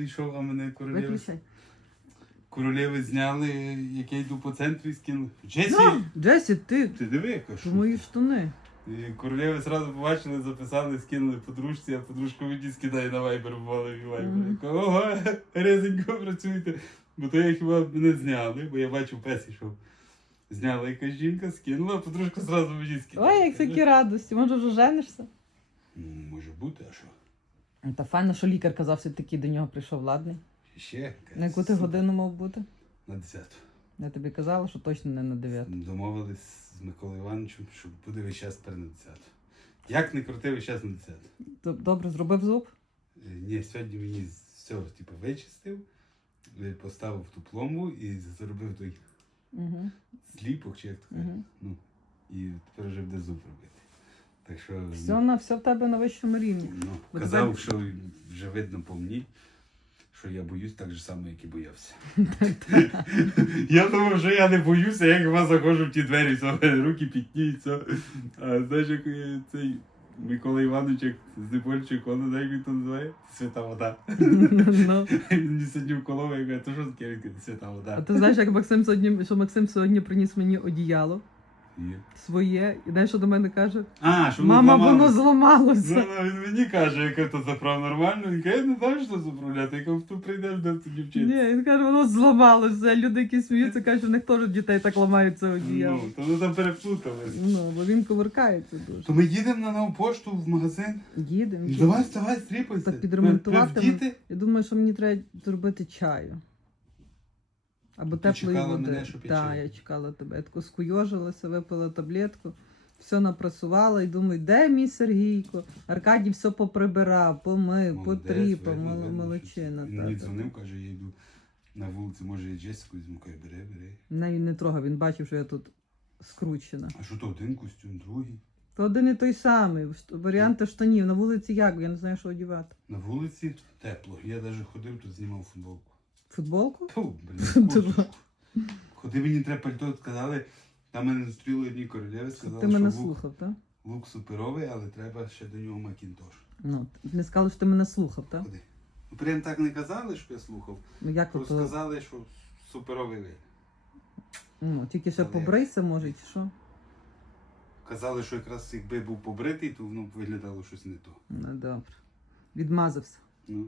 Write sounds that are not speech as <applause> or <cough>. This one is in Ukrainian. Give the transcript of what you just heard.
прийшов, а мене королеви. Королеви зняли, як я йду по центру і скинули. Джесі! Ну, Джесі, ти, Ти диви, то мої штани. І королеви зразу побачили, записали, скинули подружці, а подружка мені скидає на вайбер в голові вайбер. Я кажу, Ого, резенько працюєте. Бо то я хіба мене зняли, бо я бачив пес ішов. Зняла якась жінка, скинула, а подружка зразу мені скидає. Ой, як такі радості, може вже женишся? Ну, може бути, а що? Та файно, що лікар казав, все таки до нього прийшов ладний. Ще. На яку ти годину мав бути? На 10. Я тобі казала, що точно не на 9. Домовились з Миколою Івановичем, що буде весь час тепер на 10. Як не крути весь час на 10? Добре, зробив зуб? Е, Ні, сьогодні мені з цього типу, вичистив, е, поставив ту пломбу і зробив той Угу. сліпок, чи як то кажуть. Угу. Ну, і тепер вже буде зуб робити. Так що Все, на, все в тебе на вищому рівні. ну, Бо казав, тепер- що вже видно по мені, що я боюсь так же само, як і боявся. <laughs> я думав, що я не боюся, як я заходжу в ті двері, все, руки підніються. А знаєш, як е, цей Микола Іванович, як з Непольчик, він знає, як він то називає? Свята вода. <laughs> Ну. Він мені сьогодні вколов, я кажу, то що таке? Він каже, свята А ти знаєш, як Максим сьогодні, що Максим сьогодні приніс мені одіяло І- своє, і знаєш, що до мене каже? А, що Мама, воно зламалося. Ну, ну, він мені каже, яке то заправ нормально. Він каже, я не знаю, що заправляти. Я кажу, тут прийдеш до тоді вчити. Ні, він каже, воно зламалося. Люди, які сміються, кажуть, в них теж дітей так ламаються одіяло. Ну, то вони там переплутались. Ну, бо він коверкається дуже. То ми їдемо на нову пошту в магазин. Їдемо. Давай, вставай, стріпайся. Так підремонтувати ми Я думаю, що мені треба зробити чаю. Або Ти теплої чекала води. мене, щоб я Так, я чекала тебе. Я тако скуйожилася, випила таблетку, все напрасувала і думаю, де мій Сергійко? Аркадій все поприбирав, помив, Молодець, потріпав, видно, мол- видно, молодчина. Він мені дзвонив, каже, я йду на вулиці, може я Джесіку візьму, каже, бери, бери. Мене не трогав, він бачив, що я тут скручена. А що то один костюм, другий? То один і той самий. Варіанти штанів. На вулиці як? Я не знаю, що одягати. На вулиці тепло. Я навіть ходив, тут знімав футболку. Футболку? Фу, блін. <laughs> Куди мені треба пальто, сказали, там мене зустріли одні королеви, сказали, Ти мене що лук, слухав, так? лук суперовий, але треба ще до нього макінтош. Ну, не сказали, що ти мене слухав, так? Куди? Ну, прям так не казали, що я слухав. Ну як Просто то? сказали, що суперовий вид. Ну, тільки ще Але- побрийся, може, чи що? Казали, що якраз якби був побритий, то воно б виглядало щось не то. Ну, добре. Відмазався. Ну,